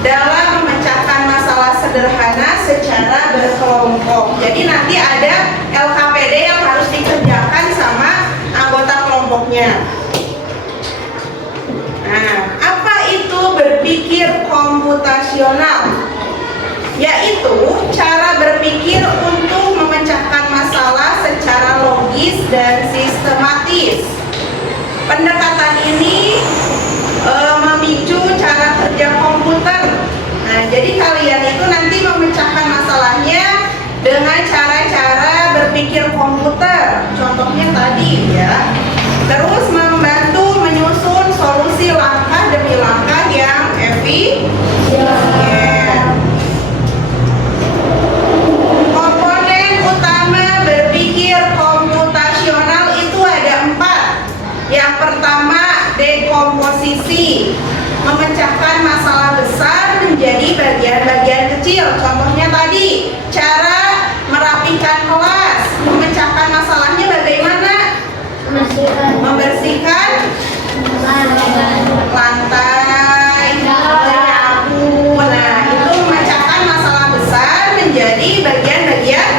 dalam memecahkan masalah sederhana secara berkelompok. Jadi nanti ada LKPD yang harus dikerjakan sama anggota kelompoknya. Nah, apa itu berpikir komputasional? Yaitu cara berpikir untuk memecahkan masalah secara logis dan sistematis. Pendekatan ini memicu cara kerja komputer. Nah, jadi kalian itu nanti memecahkan masalahnya dengan cara-cara berpikir komputer. Contohnya tadi ya. Terus membantu menyusun solusi langkah demi langkah yang efisien. Komponen utama berpikir komputasional itu ada 4. Yang pertama, dekomposisi, memecahkan masalah besar menjadi bagian-bagian kecil. Contohnya tadi, cara merapikan kelas. Memecahkan masalahnya bagaimana? Membersihkan lantai, menyapu. Nah, itu memecahkan masalah besar menjadi bagian-bagian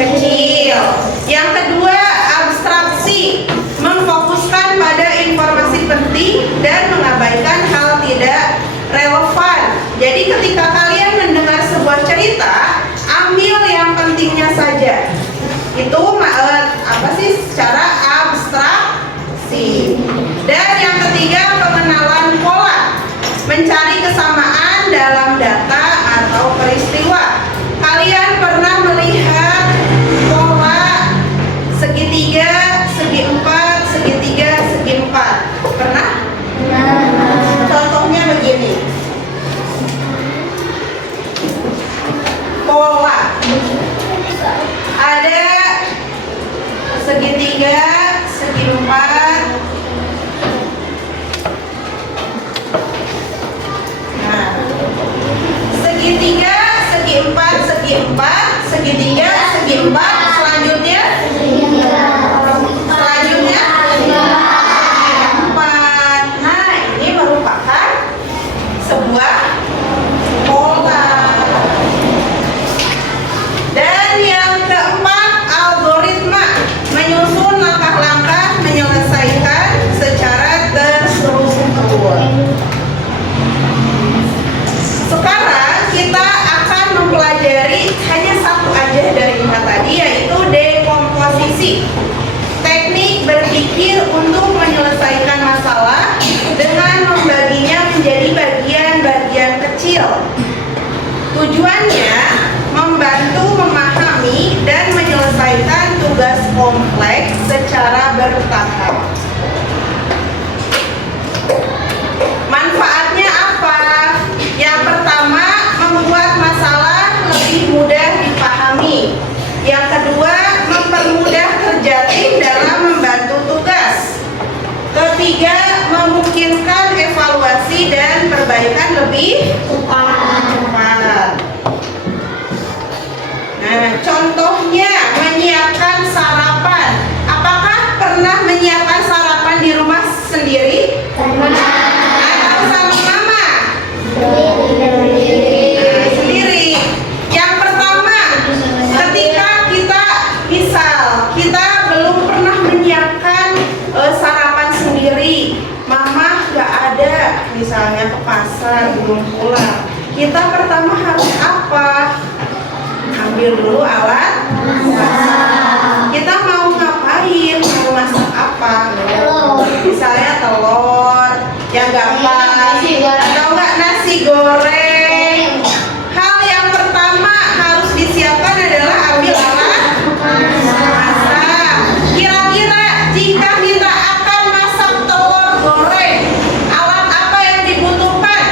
kecil. Yang kedua, abstraksi, memfokuskan pada informasi penting dan mengabaikan hal tidak relevan. Jadi ketika kalian mendengar sebuah cerita, ambil yang pentingnya saja. Itu secara abstraksi. Dan yang ketiga, pengenalan pola, mencari kesamaan dalam data atau peristiwa. Kalian pernah melihat pola segitiga, segi empat, segitiga, segi empat? Pernah? Contohnya begini. Pola. Ada segitiga, segi empat. Nah, segitiga, segi empat, segi empat, segitiga, segi empat. Selanjutnya, empat. Nah, ini merupakan sebuah pola. Dan yang keempat, algoritma, menyusun langkah-langkah menyelesaikan secara terstruktur. Sekarang kita akan mempelajari hanya satu aja dari 4 tadi, yaitu dekomposisi. Teknik berpikir untuk menyelesaikan masalah dengan membaginya menjadi bagian-bagian kecil. Tujuannya membantu memahami dan menyelesaikan tugas kompleks secara bertahap. Manfaatnya apa? Yang pertama, membuat masalah lebih mudah dipahami. Yang kedua, mempermudah kerja tim dalam membantu tugas. Ketiga, memungkinkan evaluasi dan perbaikan lebih cepat. Nah, contohnya menyiapkan sarapan. Apakah pernah menyiapkan sarapan di rumah sendiri? Atau sama mama? Sendiri. Yang pertama, ketika kita belum pernah menyiapkan sarapan sendiri, mama gak ada, misalnya ke pasar belum pulang, kita pertama harus apa? Ambil dulu alat masak. Kita mau ngapain? Mau masak apa? Misalnya telur yang gampang, atau enggak nasi goreng. Hal yang pertama harus disiapkan adalah ambil alat masak. Kira-kira jika kita akan masak telur goreng, alat apa yang dibutuhkan?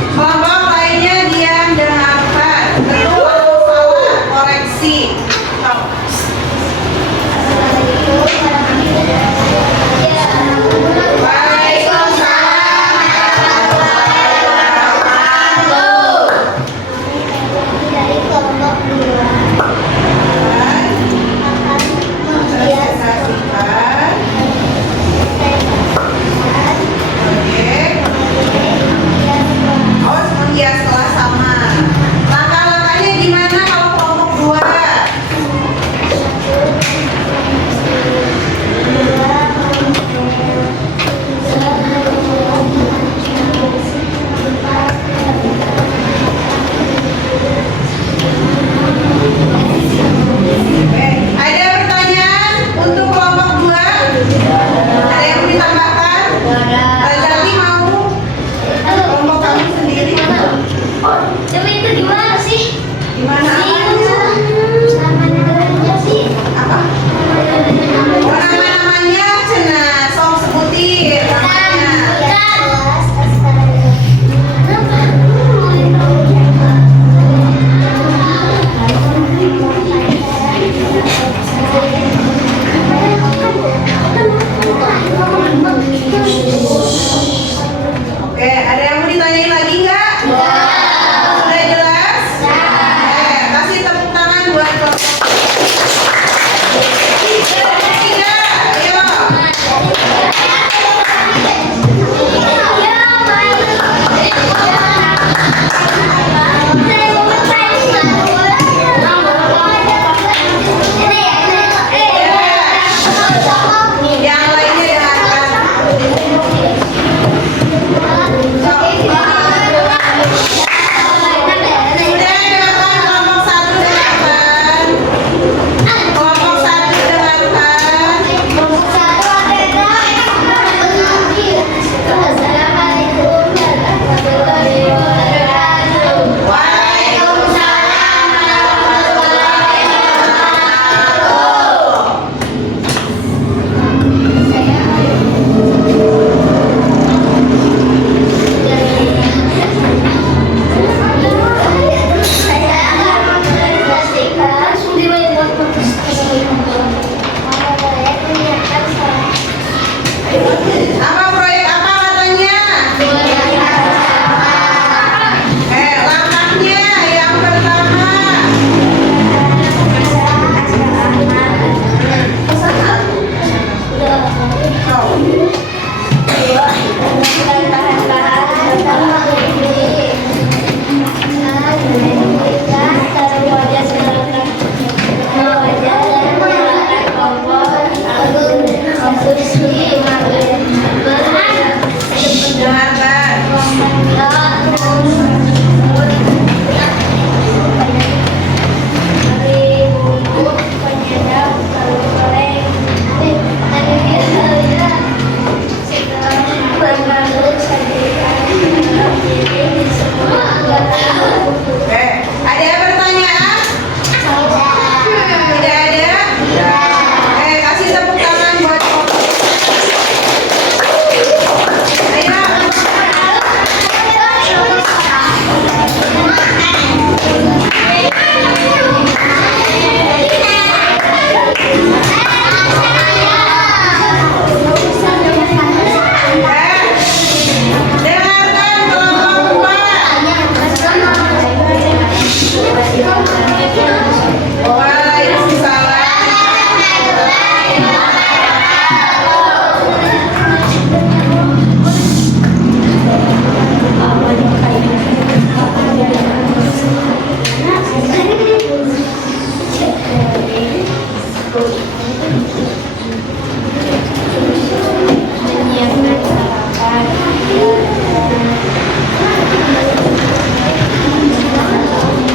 Kelompok lainnya diam dan dengarkan. Betul atau salah? Koreksi. Stop.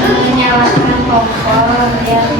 Menyalakan kompor yang